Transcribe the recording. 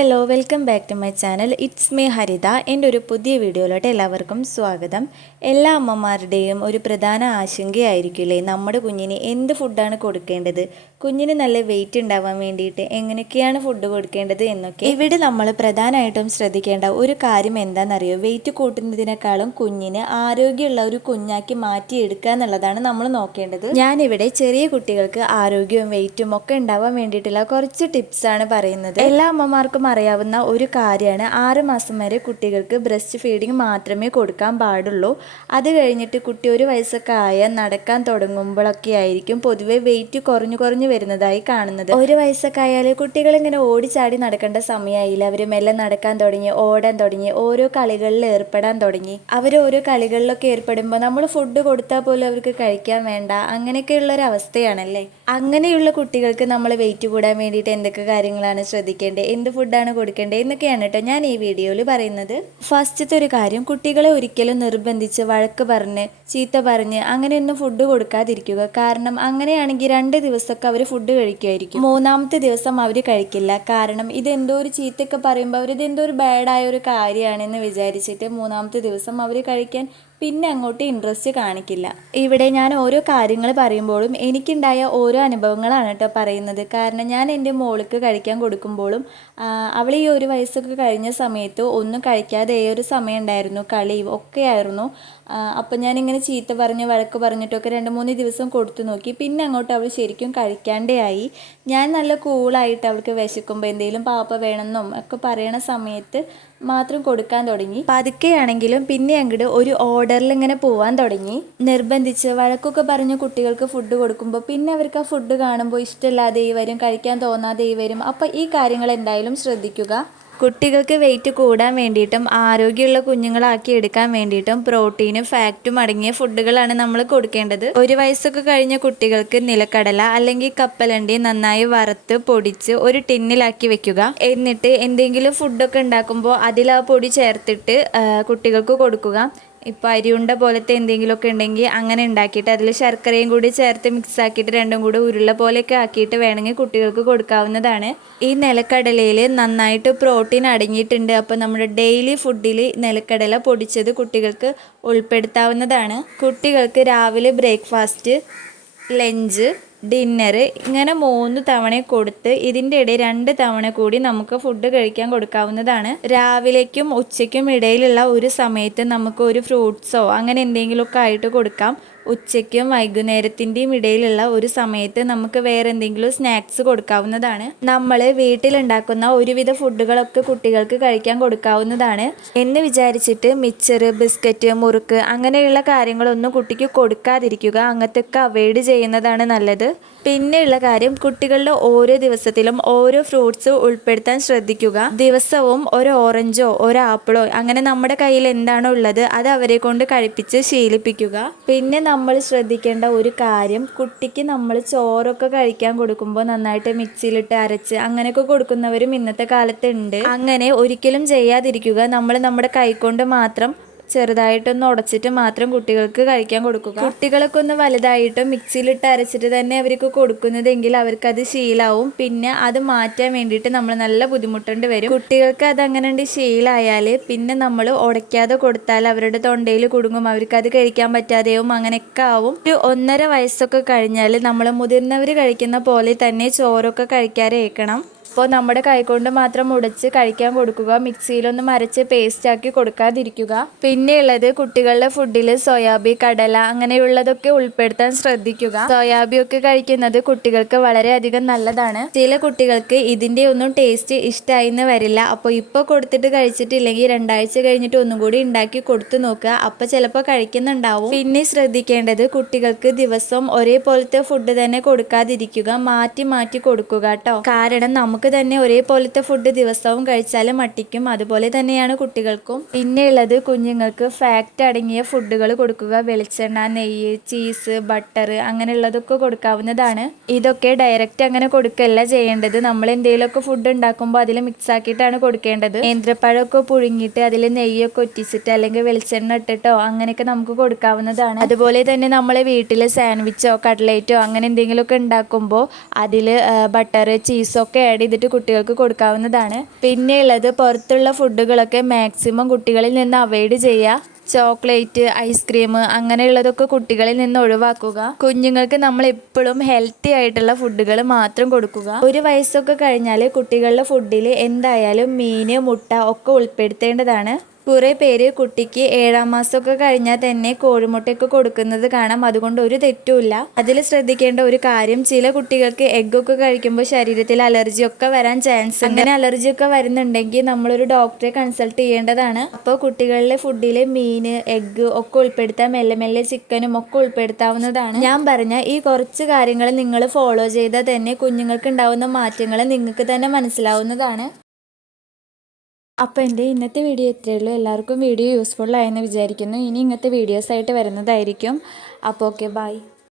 Hello welcome back to my channel it's me Haritha എന്റെ ഒരു പുതിയ വീഡിയോയിലോട്ട് എല്ലാവർക്കും സ്വാഗതം. എല്ലാ അമ്മമാരുടെയും ഒരു പ്രധാന ആശങ്കയായിരിക്കില്ലേ? നമ്മുടെ കുഞ്ഞിന് എന്ത് ഫുഡാണ് കൊടുക്കേണ്ടത്? കുഞ്ഞിന് നല്ല വെയിറ്റ് ഉണ്ടാവാൻ വേണ്ടിയിട്ട് എങ്ങനെയൊക്കെയാണ് ഫുഡ് കൊടുക്കേണ്ടത് എന്നൊക്കെ ഇവിടെ നമ്മൾ പ്രധാനമായിട്ടും ശ്രദ്ധിക്കേണ്ട ഒരു കാര്യം എന്താണെന്നറിയോ? വെയിറ്റ് കൂട്ടുന്നതിനേക്കാളും കുഞ്ഞിന് ആരോഗ്യമുള്ള ഒരു കുഞ്ഞാക്കി മാറ്റിയെടുക്കുക എന്നുള്ളതാണ് നമ്മൾ നോക്കേണ്ടത്. ഞാനിവിടെ ചെറിയ കുട്ടികൾക്ക് ആരോഗ്യവും വെയിറ്റും ഒക്കെ ഉണ്ടാവാൻ വേണ്ടിയിട്ടുള്ള കുറച്ച് ടിപ്സാണ് പറയുന്നത്. എല്ലാ അമ്മമാർക്കും അറിയാവുന്ന ഒരു കാര്യമാണ് ആറ് മാസം വരെ കുട്ടികൾക്ക് ബ്രസ്റ്റ് ഫീഡിങ് മാത്രമേ കൊടുക്കാൻ പാടുള്ളൂ. അത് കഴിഞ്ഞിട്ട് കുട്ടി ഒരു വയസ്സൊക്കെ ആയ നടക്കാൻ തുടങ്ങുമ്പോഴൊക്കെ ആയിരിക്കും പൊതുവെ വെയിറ്റ് കുറഞ്ഞു കുറഞ്ഞു വരുന്നതായി കാണുന്നത്. ഒരു വയസ്സൊക്കെ ആയാൽ കുട്ടികൾ ഇങ്ങനെ ഓടിച്ചാടി നടക്കേണ്ട സമയമായില്ല അവർ മെല്ലെ നടക്കാൻ തുടങ്ങി ഓടാൻ തുടങ്ങി ഓരോ കളികളിൽ ഏർപ്പെടാൻ തുടങ്ങി. അവർ ഓരോ കളികളിലൊക്കെ ഏർപ്പെടുമ്പോൾ നമ്മൾ ഫുഡ് കൊടുത്താൽ പോലും അവർക്ക് കഴിക്കാൻ വേണ്ട. അങ്ങനെയൊക്കെയുള്ള ഒരു അവസ്ഥയാണല്ലേ? അങ്ങനെയുള്ള കുട്ടികൾക്ക് നമ്മൾ വെയിറ്റ് കൂടാൻ വേണ്ടിയിട്ട് എന്തൊക്കെ കാര്യങ്ങളാണ് ശ്രദ്ധിക്കേണ്ടത്? എന്ത് ഫുഡാണ് കൊടുക്കേണ്ടത് എന്നൊക്കെയാണ് കേട്ടോ ഞാൻ ഈ വീഡിയോയിൽ പറയുന്നത്. ഫസ്റ്റത്തെ ഒരു കാര്യം കുട്ടികളെ ഒരിക്കലും നിർബന്ധിച്ച് വഴക്ക് പറഞ്ഞ് ചീത്ത പറഞ്ഞ് അങ്ങനെയൊന്നും ഫുഡ് കൊടുക്കാതിരിക്കുക. കാരണം അങ്ങനെയാണെങ്കിൽ രണ്ട് ദിവസമൊക്കെ അവർ ഫുഡ് കഴിക്കുമായിരിക്കും. മൂന്നാമത്തെ ദിവസം അവർ കഴിക്കില്ല. കാരണം ഇതെന്തോ ഒരു ചീത്തയൊക്കെ പറയുമ്പോൾ അവർ ഇതെന്തോ ഒരു ബാഡായ ഒരു കാര്യമാണെന്ന് വിചാരിച്ചിട്ട് മൂന്നാമത്തെ ദിവസം അവർ കഴിക്കാൻ പിന്നെ അങ്ങോട്ട് ഇൻട്രസ്റ്റ് കാണിക്കില്ല. ഇവിടെ ഞാൻ ഓരോ കാര്യങ്ങൾ പറയുമ്പോഴും എനിക്കുണ്ടായ ഓരോ അനുഭവങ്ങളാണ് കേട്ടോ പറയുന്നത്. കാരണം ഞാൻ എന്റെ മോൾക്ക് കഴിക്കാൻ കൊടുക്കുമ്പോഴും അവൾ ഈ ഒരു വയസ്സൊക്കെ കഴിഞ്ഞ സമയത്ത് ഒന്നും കഴിക്കാതെ ഒരു സമയം ഉണ്ടായിരുന്നു. കളിയും ഒക്കെ ആയിരുന്നു. അപ്പം ഞാനിങ്ങനെ ചീത്ത പറഞ്ഞ് വഴക്ക് പറഞ്ഞിട്ടൊക്കെ രണ്ട് മൂന്ന് ദിവസം കൊടുത്തു നോക്കി. പിന്നെ അങ്ങോട്ട് അവൾ ശരിക്കും കഴിക്കാണ്ടേയായി ഞാൻ നല്ല കൂളായിട്ട് അവൾക്ക് വിശക്കുമ്പോൾ എന്തെങ്കിലും പാപ്പ വേണമെന്നും ഒക്കെ പറയണ സമയത്ത് മാത്രം കൊടുക്കാൻ തുടങ്ങി. പതുക്കെയാണെങ്കിലും പിന്നെ അങ്ങോട്ട് ഒരു ഓർഡറിൽ ഇങ്ങനെ പോവാൻ തുടങ്ങി. നിർബന്ധിച്ച് വഴക്കൊക്കെ പറഞ്ഞ് കുട്ടികൾക്ക് ഫുഡ് കൊടുക്കുമ്പോൾ പിന്നെ അവർക്ക് ആ ഫുഡ് കാണുമ്പോൾ ഇഷ്ടമില്ലാതെ വരും കഴിക്കാൻ തോന്നാതെ വരും. അപ്പോൾ ഈ കാര്യങ്ങൾ എന്തായാലും ശ്രദ്ധിക്കുക. കുട്ടികൾക്ക് വെയിറ്റ് കൂടാൻ വേണ്ടിയിട്ടും ആരോഗ്യമുള്ള കുഞ്ഞുങ്ങളാക്കി എടുക്കാൻ വേണ്ടിയിട്ടും പ്രോട്ടീനും ഫാക്റ്റും അടങ്ങിയ ഫുഡുകളാണ് നമ്മൾ കൊടുക്കേണ്ടത്. ഒരു വയസ്സൊക്കെ കഴിഞ്ഞ കുട്ടികൾക്ക് നിലക്കടല അല്ലെങ്കിൽ കപ്പലണ്ടി നന്നായി വറുത്ത് പൊടിച്ച് ഒരു ടിന്നിലാക്കി വെക്കുക. എന്നിട്ട് എന്തെങ്കിലും ഫുഡൊക്കെ ഉണ്ടാക്കുമ്പോൾ അതിൽ ആ പൊടി ചേർത്തിട്ട് കുട്ടികൾക്ക് കൊടുക്കുക. ഇപ്പോൾ അരിയുണ്ട പോലത്തെ എന്തെങ്കിലുമൊക്കെ ഉണ്ടെങ്കിൽ അങ്ങനെ ഉണ്ടാക്കിയിട്ട് അതിൽ ശർക്കരയും കൂടി ചേർത്ത് മിക്സ് ആക്കിയിട്ട് രണ്ടും കൂടി ഉരുള പോലെയൊക്കെ ആക്കിയിട്ട് വേണമെങ്കിൽ കുട്ടികൾക്ക് കൊടുക്കാവുന്നതാണ്. ഈ നിലക്കടലയിൽ നന്നായിട്ട് പ്രോട്ടീൻ അടങ്ങിയിട്ടുണ്ട്. അപ്പോൾ നമ്മുടെ ഡെയിലി ഫുഡിൽ നിലക്കടല പൊടിച്ചത് കുട്ടികൾക്ക് ഉൾപ്പെടുത്താവുന്നതാണ്. കുട്ടികൾക്ക് രാവിലെ ബ്രേക്ക്ഫാസ്റ്റ് ലഞ്ച് ഡിന്നർ ഇങ്ങനെ മൂന്ന് തവണ കൊടുത്ത് ഇതിന്റെ ഇടയിൽ രണ്ട് തവണ കൂടി നമുക്ക് ഫുഡ് കഴിക്കാൻ കൊടുക്കാവുന്നതാണ്. രാവിലേക്കും ഉച്ചയ്ക്കും ഇടയിലുള്ള ഒരു സമയത്ത് നമുക്ക് ഒരു ഫ്രൂട്ട്സോ അങ്ങനെ എന്തെങ്കിലുമൊക്കെ ആയിട്ട് കൊടുക്കാം. ഉച്ചയ്ക്കും വൈകുന്നേരത്തിന്റെയും ഇടയിലുള്ള ഒരു സമയത്ത് നമുക്ക് വേറെ എന്തെങ്കിലും സ്നാക്സ് കൊടുക്കാവുന്നതാണ്. നമ്മൾ വീട്ടിലുണ്ടാക്കുന്ന ഒരുവിധ ഫുഡുകളൊക്കെ കുട്ടികൾക്ക് കഴിക്കാൻ കൊടുക്കാവുന്നതാണ്. എന്ന് വിചാരിച്ചിട്ട് മിച്ചർ ബിസ്ക്കറ്റ് മുറുക്ക് അങ്ങനെയുള്ള കാര്യങ്ങളൊന്നും കുട്ടിക്ക് കൊടുക്കാതിരിക്കുക അങ്ങനത്തെയൊക്കെ അവോയ്ഡ് ചെയ്യുന്നതാണ് നല്ലത്. പിന്നെയുള്ള കാര്യം കുട്ടികളുടെ ഓരോ ദിവസത്തിലും ഓരോ ഫ്രൂട്ട്സ് ഉൾപ്പെടുത്താൻ ശ്രദ്ധിക്കുക. ദിവസവും ഒരു ഓറഞ്ചോ ഒരു ആപ്പിളോ അങ്ങനെ നമ്മുടെ കയ്യിൽ എന്താണോ ഉള്ളത് അത് അവരെ കൊണ്ട് കഴിപ്പിച്ച് ശീലിപ്പിക്കുക. പിന്നെ നമ്മൾ ശ്രദ്ധിക്കേണ്ട ഒരു കാര്യം കുട്ടിക്ക് നമ്മൾ ചോറൊക്കെ കഴിക്കാൻ കൊടുക്കുമ്പോൾ നന്നായിട്ട് മിക്സിയിലിട്ട് അരച്ച് അങ്ങനെയൊക്കെ കൊടുക്കുന്നവരും ഇന്നത്തെ കാലത്തുണ്ട്. അങ്ങനെ ഒരിക്കലും ചെയ്യാതിരിക്കുക. നമ്മൾ നമ്മുടെ കൈകൊണ്ട് മാത്രം ചെറുതായിട്ടൊന്ന് ഉടച്ചിട്ട് മാത്രം കുട്ടികൾക്ക് കഴിക്കാൻ കൊടുക്കുക. കുട്ടികളൊക്കെ ഒന്ന് വലുതായിട്ടും മിക്സിയിലിട്ട് അരച്ചിട്ട് തന്നെ അവർക്ക് കൊടുക്കുന്നതെങ്കിൽ അവർക്ക് അത് ശീലാവും. പിന്നെ അത് മാറ്റാൻ വേണ്ടിയിട്ട് നമ്മൾ നല്ല ബുദ്ധിമുട്ടേണ്ടി വരും. കുട്ടികൾക്ക് അത് അങ്ങനെ ശീലായാൽ പിന്നെ നമ്മൾ ഉടയ്ക്കാതെ കൊടുത്താൽ അവരുടെ തൊണ്ടയിൽ കുടുങ്ങും. അവർക്ക് അത് കഴിക്കാൻ പറ്റാതെയും അങ്ങനെയൊക്കെ ആവും. ഒരു ഒന്നര വയസ്സൊക്കെ കഴിഞ്ഞാൽ നമ്മൾ മുതിർന്നവർ കഴിക്കുന്ന പോലെ തന്നെ ചോറൊക്കെ കഴിക്കാറേക്കണം. അപ്പോൾ നമ്മുടെ കൈകൊണ്ട് മാത്രം ഉടച്ച് കഴിക്കാൻ കൊടുക്കുക. മിക്സിയിലൊന്നും അരച്ച് പേസ്റ്റാക്കി കൊടുക്കാതിരിക്കുക. പിന്നെയുള്ളത് കുട്ടികളുടെ ഫുഡിൽ സോയാബി കടല അങ്ങനെയുള്ളതൊക്കെ ഉൾപ്പെടുത്താൻ ശ്രദ്ധിക്കുക. സോയാബി ഒക്കെ കഴിക്കുന്നത് കുട്ടികൾക്ക് വളരെയധികം നല്ലതാണ്. ചില കുട്ടികൾക്ക് ഇതിന്റെ ഒന്നും ടേസ്റ്റ് ഇഷ്ടമായിന്ന് വരില്ല. അപ്പോൾ ഇപ്പോൾ കൊടുത്തിട്ട് കഴിച്ചിട്ടില്ലെങ്കിൽ രണ്ടാഴ്ച കഴിഞ്ഞിട്ട് ഒന്നും കൂടി ഉണ്ടാക്കി കൊടുത്തു നോക്കുക. അപ്പോൾ ചിലപ്പോൾ കഴിക്കുന്നുണ്ടാവും. പിന്നെ ശ്രദ്ധിക്കേണ്ടത് കുട്ടികൾക്ക് ദിവസം ഒരേപോലത്തെ ഫുഡ് തന്നെ കൊടുക്കാതിരിക്കുക. മാറ്റി മാറ്റി കൊടുക്കുക കേട്ടോ. കാരണം നമുക്ക് നമുക്ക് തന്നെ ഒരേപോലത്തെ ഫുഡ് ദിവസവും കഴിച്ചാൽ മട്ടിക്കും. അതുപോലെ തന്നെയാണ് കുട്ടികൾക്കും. പിന്നെയുള്ളത് കുഞ്ഞുങ്ങൾക്ക് ഫാക്റ്റ് അടങ്ങിയ ഫുഡുകൾ കൊടുക്കുക. വെളിച്ചെണ്ണ നെയ്യ് ചീസ് ബട്ടർ അങ്ങനെയുള്ളതൊക്കെ കൊടുക്കാവുന്നതാണ്. ഇതൊക്കെ ഡയറക്റ്റ് അങ്ങനെ കൊടുക്കല്ല ചെയ്യേണ്ടത്. നമ്മൾ എന്തെങ്കിലുമൊക്കെ ഫുഡ് ഉണ്ടാക്കുമ്പോൾ അതിൽ മിക്സ് ആക്കിയിട്ടാണ് കൊടുക്കേണ്ടത്. നേന്ത്രപ്പഴമൊക്കെ പുഴുങ്ങിയിട്ട് അതിൽ നെയ്യൊക്കെ ഒറ്റിച്ചിട്ട് അല്ലെങ്കിൽ വെളിച്ചെണ്ണ ഇട്ടിട്ടോ അങ്ങനെയൊക്കെ നമുക്ക് കൊടുക്കാവുന്നതാണ്. അതുപോലെ തന്നെ നമ്മൾ വീട്ടിൽ സാൻഡ്വിച്ചോ കട്ട്ലേറ്റോ അങ്ങനെ എന്തെങ്കിലുമൊക്കെ ഉണ്ടാക്കുമ്പോൾ അതിൽ ബട്ടർ ചീസൊക്കെ ആഡ് ചെയ്തിട്ട് കുട്ടികൾക്ക് കൊടുക്കാവുന്നതാണ്. പിന്നെ ഉള്ളത് പുറത്തുള്ള ഫുഡുകളൊക്കെ മാക്സിമം കുട്ടികളിൽ നിന്ന് അവോയ്ഡ് ചെയ്യുക. ചോക്ലേറ്റ് ഐസ്ക്രീം അങ്ങനെയുള്ളതൊക്കെ കുട്ടികളിൽ നിന്ന് ഒഴിവാക്കുക. കുഞ്ഞുങ്ങൾക്ക് നമ്മൾ എപ്പോഴും ഹെൽത്തി ആയിട്ടുള്ള ഫുഡുകൾ മാത്രം കൊടുക്കുക. ഒരു വയസ്സൊക്കെ കഴിഞ്ഞാൽ കുട്ടികളുടെ ഫുഡിൽ എന്തായാലും മീൻ മുട്ട ഒക്കെ ഉൾപ്പെടുത്തേണ്ടതാണ്. കുറേ പേര് കുട്ടിക്ക് ഏഴാം മാസമൊക്കെ കഴിഞ്ഞാൽ തന്നെ കോഴിമുട്ടയൊക്കെ കൊടുക്കുന്നത് കാണാം. അതുകൊണ്ട് ഒരു തെറ്റുമില്ല. അതിൽ ശ്രദ്ധിക്കേണ്ട ഒരു കാര്യം ചില കുട്ടികൾക്ക് എഗ്ഗൊക്കെ കഴിക്കുമ്പോൾ ശരീരത്തിൽ അലർജി ഒക്കെ വരാൻ ചാൻസ് അങ്ങനെ അലർജി ഒക്കെ വരുന്നുണ്ടെങ്കിൽ നമ്മളൊരു ഡോക്ടറെ കൺസൾട്ട് ചെയ്യേണ്ടതാണ്. അപ്പോൾ കുട്ടികളിലെ ഫുഡിൽ മീൻ എഗ്ഗ് ഒക്കെ ഉൾപ്പെടുത്താം. മെല്ലെ മെല്ലെ ചിക്കനും ഒക്കെ ഉൾപ്പെടുത്താവുന്നതാണ്. ഞാൻ പറഞ്ഞ ഈ കുറച്ച് കാര്യങ്ങൾ നിങ്ങൾ ഫോളോ ചെയ്താൽ തന്നെ കുഞ്ഞുങ്ങൾക്ക് ഉണ്ടാവുന്ന മാറ്റങ്ങൾ നിങ്ങൾക്ക് തന്നെ മനസ്സിലാവുന്നതാണ്. അപ്പോൾ എന്റെ ഇന്നത്തെ വീഡിയോ ഇത്രയേ ഉള്ളൂ. എല്ലാവർക്കും വീഡിയോ യൂസ്ഫുൾ ആയെന്ന് വിചാരിക്കുന്നു. ഇനി ഇങ്ങനത്തെ വീഡിയോസായിട്ട് വരുന്നതായിരിക്കും. അപ്പോൾ ഓക്കെ ബൈ